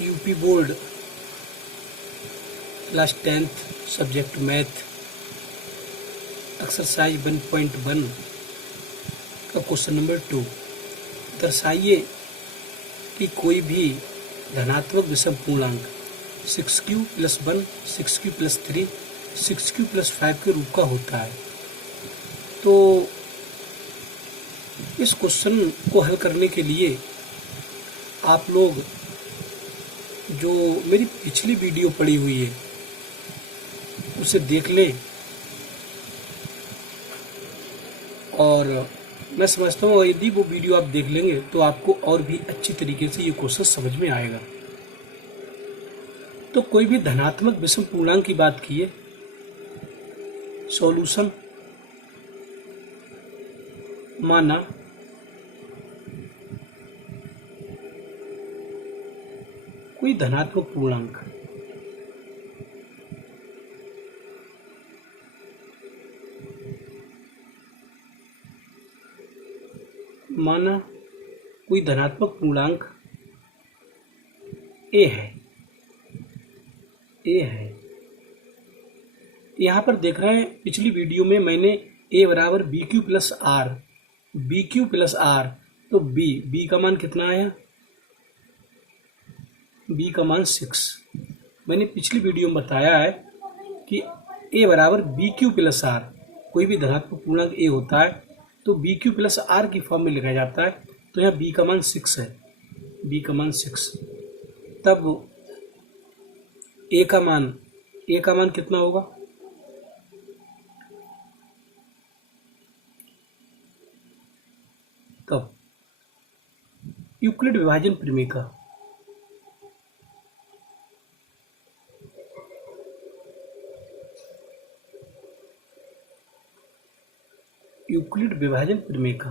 UP board class 10th subject math exercise 1.1 का question number 2। दर्शाइए कि कोई भी धनात्मक विषम पूर्णांक 6q + 1, 6q + 3, 6q + 5 के रूप का होता है। तो इस क्वेश्चन को हल करने के लिए आप लोग जो मेरी पिछली वीडियो पड़ी हुई है उसे देख लें, और मैं समझता हूँ यदि वो वीडियो आप देख लेंगे तो आपको और भी अच्छी तरीके से ये क्वेश्चन समझ में आएगा। तो कोई भी धनात्मक विषम पूर्णांक की बात की है, सॉल्यूशन माना कोई धनात्मक पूर्णांक माना कोई धनात्मक पूर्णांक ए है। यहाँ पर देख रहे हैं पिछली वीडियो में मैंने a बराबर BQ + R, तो b का मान कितना आया, b का मान 6। मैंने पिछली वीडियो में बताया है कि a बराबर BQ + R, कोई भी धनात्मक पूर्णांक a होता है तो BQ + R की फॉर्म में लिखा जाता है। तो यहाँ b का मान 6 है, b का मान 6। तब a का मान कितना होगा, तब यूक्लिड विभाजन प्रमेय का यूक्लिड विभाजन प्रमेय का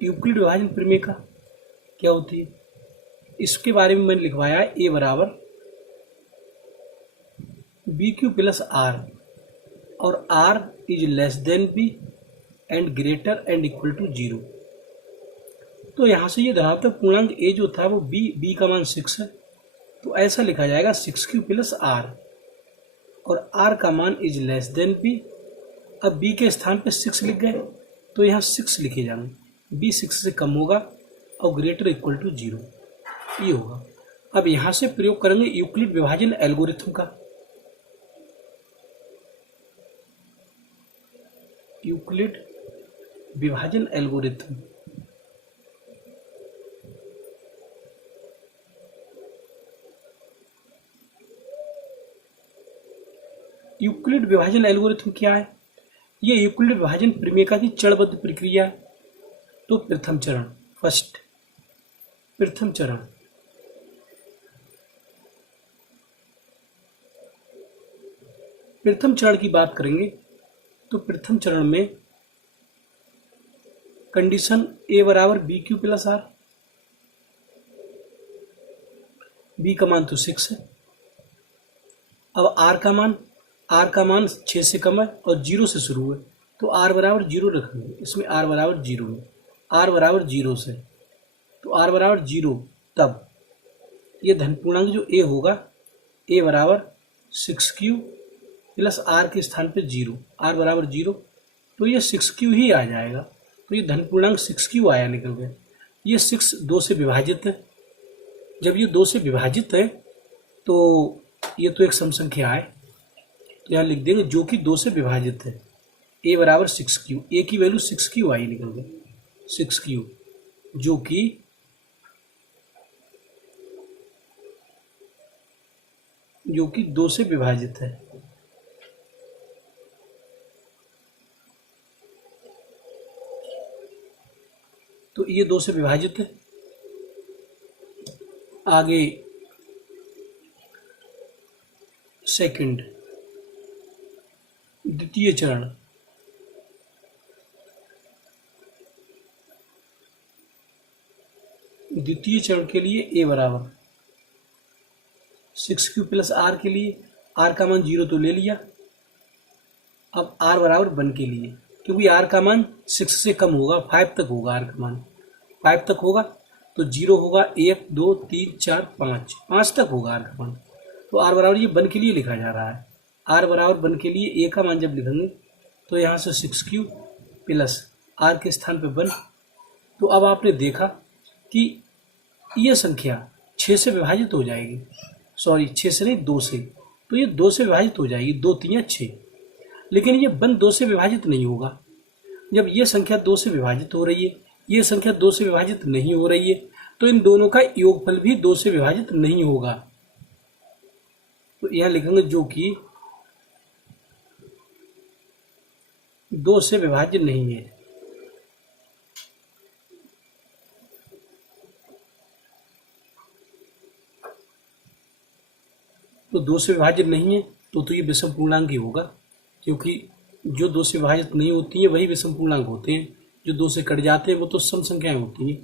यूक्लिड विभाजन प्रमेय का क्या होती है, इसके बारे में मैंने लिखवाया है a बराबर BQ + R और R > b and greater and equal to 0। तो यहाँ से ये धनात्मक पूर्णांक a जो था वो b का मान 6 है, तो ऐसा लिखा जाएगा 6q + R और R का मान > b। अब b के स्थान पे 6 लिख गए तो यहाँ 6 लिखे जाएंगे, b 6 से कम होगा और ग्रेटर इक्वल टू 0 ये होगा। अब यहाँ से प्रयोग करेंगे यूक्लिड विभाजन एल्गोरिथम का। यूक्लिड विभाजन एल्गोरिथम यूक्लिड विभाजन एल्गोरिथम क्या है, ये यूक्लिड विभाजन प्रमेय की चरणबद्ध प्रक्रिया है। तो प्रथम चरण की बात करेंगे तो प्रथम चरण में कंडीशन a बराबर BQ + R, b का मान तो 6 है। अब r का मान 6 से कम है और 0 से शुरू है, तो r बराबर 0 रखेंगे। इसमें r बराबर 0 में r बराबर 0 से, तो r बराबर 0, तब ये धन पूर्णांक जो a होगा, a बराबर 6q + R के स्थान पे 0, r बराबर 0, तो ये 6q ही आ जाएगा। तो ये धन पूर्णांक 6q आया निकल गया। ये 6 2 से विभाजित है, जब ये 2 से विभाजित है तो ये तो एक सम संख्या है, तो यहाँ लिख देंगे जो कि 2 से विभाजित है। a बराबर 6q, a की वैल्यू 6q आई निकल गई, 6q जो कि 2 से विभाजित है। तो ये 2 से विभाजित है। आगे सेकंड, द्वितीय चरण, के लिए a बराबर 6q + R के लिए r का मान 0 तो ले लिया, अब r बराबर 1 के लिए, क्योंकि r का मान 6 से कम होगा, 5 तक होगा, r का मान 5 तक होगा तो 0 होगा, 1 2 3 4 5 तक होगा r का मान। तो r बराबर ये 1 के लिए लिखा जा रहा है। r बराबर 1 के लिए a का मान जब लिखेंगे तो यहाँ से 6q प्लस r के स्थान पे 1। तो अब आपने देखा कि ये संख्या 6 से विभाजित हो जाएगी, सॉरी 6 से नहीं 2 से, तो ये 2 से विभाजित हो जाएगी, 2 3 6। लेकिन ये 1 2 से विभाजित नहीं होगा। जब ये संख्या 2 से विभाजित हो रही है, ये संख्या 2 से विभाजित नहीं हो रही है, तो इन दोनों का योगफल भी 2 से विभाजित नहीं होगा। तो यहां लिखेंगे जो कि 2 से विभाज्य नहीं है। तो 2 से विभाजित नहीं है तो ये विषम पूर्णांक ही होगा, क्योंकि जो 2 से विभाजित नहीं होती है वही विषम पूर्णांक होते हैं, जो 2 से कट जाते हैं वो तो सम संख्याएं होती हैं।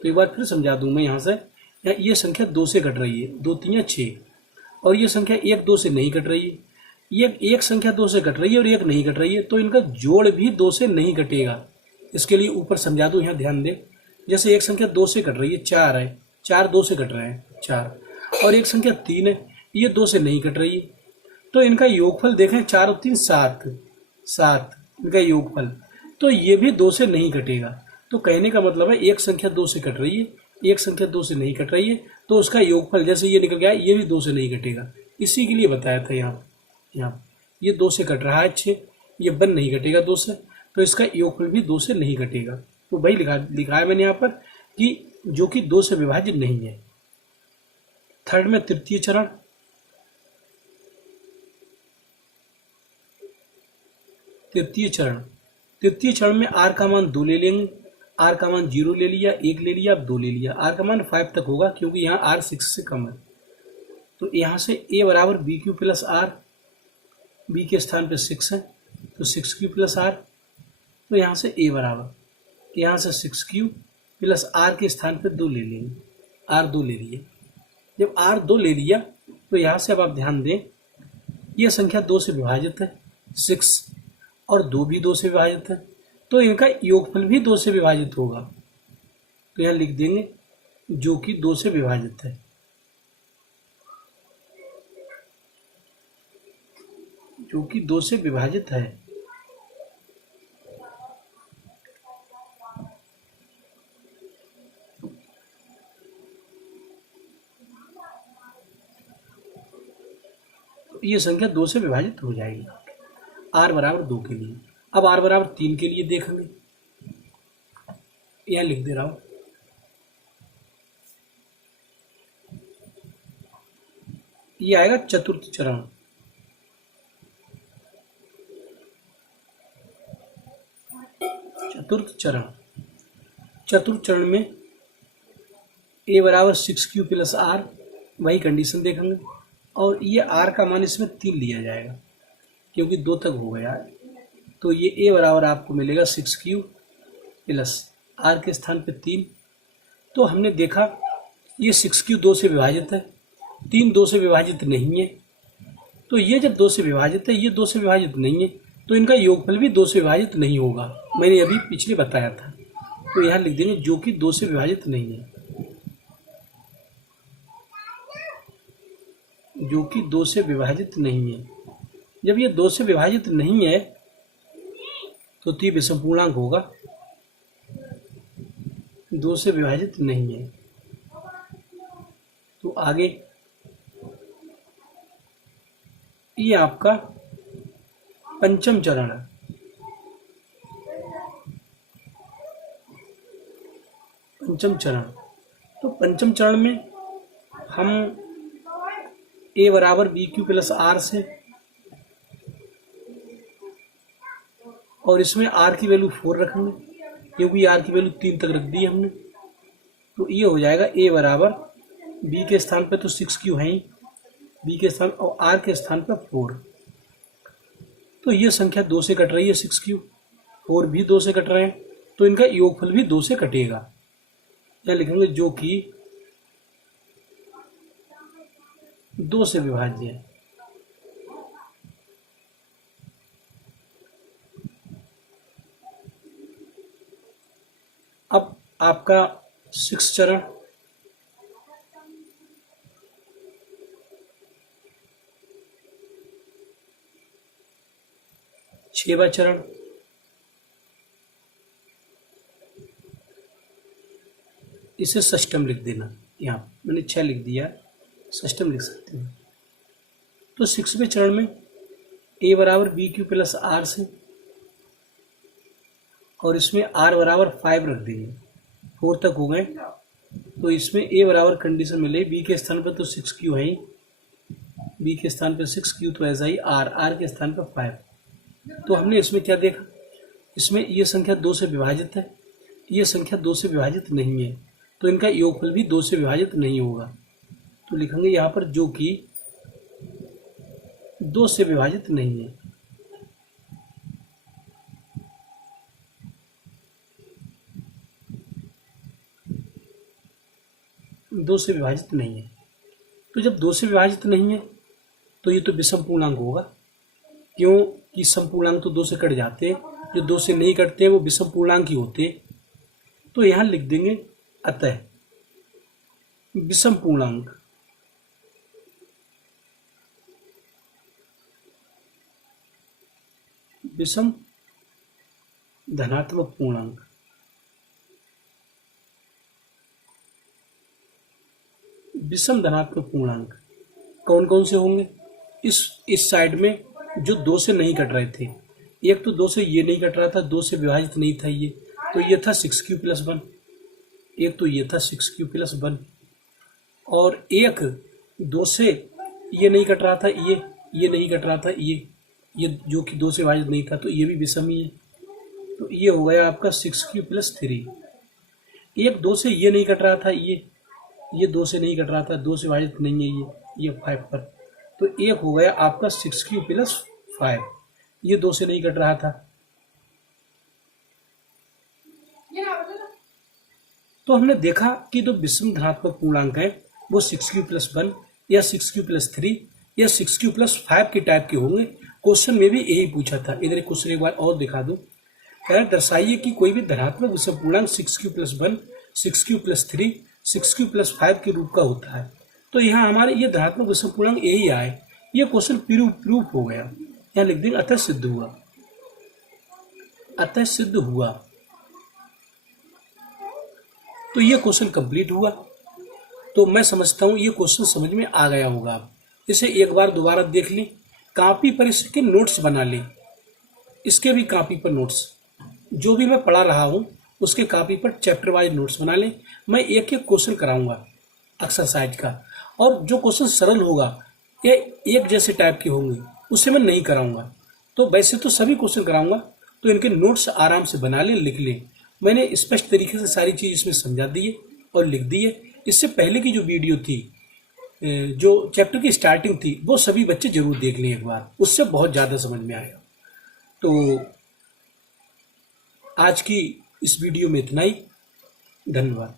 तो एक बार फिर समझा दूं मैं यहाँ से, ये संख्या 2 से कट रही है, 2 3 6, और ये संख्या 1 2 से नहीं कट रही है। ये एक संख्या 2 से कट रही है और एक नहीं कट रही है, तो इनका जोड़ भी 2 से नहीं कटेगा। इसके लिए ऊपर समझा दूं, यहाँ ध्यान दें। जैसे एक संख्या 2 से कट रही है, 4 है, 4 2 से कट रहे हैं 4, और एक संख्या 3 है, ये 2 से नहीं कट रही है, तो इनका योगफल देखें 4 और 3 7, 7 इनका योगफल, तो ये भी 2 से नहीं कटेगा। तो कहने का मतलब है एक संख्या 2 से कट रही है, एक संख्या 2 से नहीं कट रही है, तो उसका योगफल जैसे ये निकल गया, ये भी 2 से नहीं कटेगा। इसी के लिए बताया था यहाँ ये 2 से कट रहा है 6, ये 1 नहीं कटेगा 2 से, तो इसका योगफल भी 2 से नहीं कटेगा। तो वही लिखा है मैंने यहाँ पर कि जो कि 2 से विभाजित नहीं है। थर्ड में तृतीय चरण, तृतीय चरण में r का मान 2 ले लेंगे, r का मान 0 ले लिया, 1 ले लिया, 2 ले लिया, r का मान 5 तक होगा क्योंकि यहाँ r 6 से कम है। तो यहाँ से a बराबर bq प्लस r, b के स्थान पे 6 है तो 6q प्लस r, तो यहाँ से a बराबर, यहाँ से 6q प्लस r के स्थान पे 2 ले लेंगे, r 2 ले लिया। जब r 2 ले लिया तो यहाँ से अब आप ध्यान दें, ये संख्या 2 से विभाजित है 6, और 2 भी 2 से विभाजित है, तो इनका योगफल भी 2 से विभाजित होगा। तो यहाँ लिख देंगे जो कि 2 से विभाजित है, जो कि 2 से विभाजित है। तो ये संख्या 2 से विभाजित हो जाएगी r बराबर 2 के लिए। अब r बराबर 3 के लिए देखेंगे, यहाँ लिख दे रहा हूं, ये आएगा चतुर्थ चरण। चतुर्थ चरण में a बराबर 6q प्लस r, वही कंडीशन देखेंगे, और ये r का मान इसमें 3 लिया जाएगा क्योंकि 2 तक हो गया है। तो ये a बराबर आपको मिलेगा 6q प्लस r के स्थान पे 3। तो हमने देखा ये 6q 2 से विभाजित है, 3 2 से विभाजित नहीं है, तो ये जब 2 से विभाजित है, ये 2 से विभाजित नहीं है, तो इनका योगफल भी 2 से विभाजित नहीं होगा, मैंने अभी पिछले बताया था। तो यहाँ लिख देंगे जो कि 2 से विभाजित नहीं है, जो कि 2 से विभाजित नहीं है। जब ये 2 से विभाजित नहीं है तो ये विषम पूर्णांक होगा, 2 से विभाजित नहीं है। तो आगे ये आपका पंचम चरण है। तो पंचम चरण में हम a बराबर bq प्लस r से, और इसमें r की वैल्यू 4 रखेंगे क्योंकि r की वैल्यू 3 तक रख दी हमने। तो ये हो जाएगा a बराबर b के स्थान पे तो 6q है ही, b के स्थान और r के स्थान पर 4। तो ये संख्या 2 से कट रही है 6q, 4 भी 2 से कट रहे हैं, तो इनका योगफल भी 2 से कटेगा। या लिखेंगे जो कि 2 से विभाज्य है। अब आपका 6 चरण, छवा चरण, इसे षष्टम लिख देना। यहाँ मैंने 6 लिख दिया, षष्टम लिख सकते हैं। तो 6वें चरण में a बराबर बी क्यू प्लस आर से, और इसमें r बराबर 5 रख देंगे। 4 तक हो गए। तो इसमें a बराबर कंडीशन मिले, b के स्थान पर तो 6q है ही, b के स्थान पर 6q, तो ऐसा ही r के स्थान पर 5। तो हमने इसमें क्या देखा, इसमें ये संख्या 2 से विभाजित है, ये संख्या 2 से विभाजित नहीं है, तो इनका योगफल भी 2 से विभाजित नहीं होगा। तो लिखेंगे यहाँ पर जो कि 2 से विभाजित नहीं है। दो से विभाजित नहीं है। तो जब 2 से विभाजित नहीं है तो ये तो विषम पूर्णांक होगा, क्यों कि सम पूर्णांक तो 2 से कट जाते हैं, जो 2 से नहीं कटते हैं वो विषम पूर्णांक ही होते हैं। तो यहाँ लिख देंगे अतः विषम पूर्णांक विषम धनात्मक पूर्णांक। विषम धनात्मक पूर्णांक कौन कौन से होंगे, इस साइड में जो 2 से नहीं कट रहे थे। एक तो 2 से ये नहीं कट रहा था, 2 से विभाजित नहीं था ये, तो ये था 6q + 1। एक तो ये था 6q + 1, और एक 2 से ये नहीं कट रहा था, ये नहीं कट रहा था, ये जो कि 2 से विभाजित नहीं था, तो ये भी विषम ही है। तो ये हो गया आपका 6q + 3। एक 2 से ये नहीं कट रहा था, ये 2 से नहीं कट रहा था, 2 से विभाजित नहीं है ये 5 पर, तो एक हो गया आपका 6q + 5, ये 2 से नहीं कट रहा था। तो हमने देखा कि जो विषम धनात्मक पूर्णांक है वो 6q + 1 या 6q + 3 या 6q + 5 के टाइप के होंगे। क्वेश्चन में भी यही पूछा था। इधर क्वेश्चन एक बार और दिखा दूं, दर्शाइए कि कोई भी धनात्मक विषम पूर्णांक 6q + 1, 6q + 3, 6q + 5 के रूप का होता है। तो यहाँ हमारे ये धनात्मक विषम पूर्णांक यही आए, ये क्वेश्चन प्रूफ हो गया। यहाँ लिख देंगे अतः सिद्ध हुआ, अतः सिद्ध हुआ। तो ये क्वेश्चन कंप्लीट हुआ। तो मैं समझता हूँ ये क्वेश्चन समझ में आ गया होगा। आप इसे एक बार दोबारा देख लें, कॉपी पर इसके नोट्स बना लें, इसके भी कॉपी पर नोट्स, जो भी मैं पढ़ा रहा हूँ उसके कॉपी पर चैप्टर वाइज नोट्स बना लें। मैं एक एक क्वेश्चन कराऊंगा एक्सरसाइज का, और जो क्वेश्चन सरल होगा या एक जैसे टाइप के होंगे उसे मैं नहीं कराऊंगा। तो वैसे तो सभी क्वेश्चन कराऊंगा, तो इनके नोट्स आराम से बना लें, लिख लें। मैंने स्पष्ट तरीके से सारी चीज़ इसमें समझा दी है और लिख दी है। इससे पहले की जो वीडियो थी, जो चैप्टर की स्टार्टिंग थी, वो सभी बच्चे जरूर देख लें एक बार, उससे बहुत ज़्यादा समझ में आएगा। तो आज की इस वीडियो में इतना ही। धन्यवाद।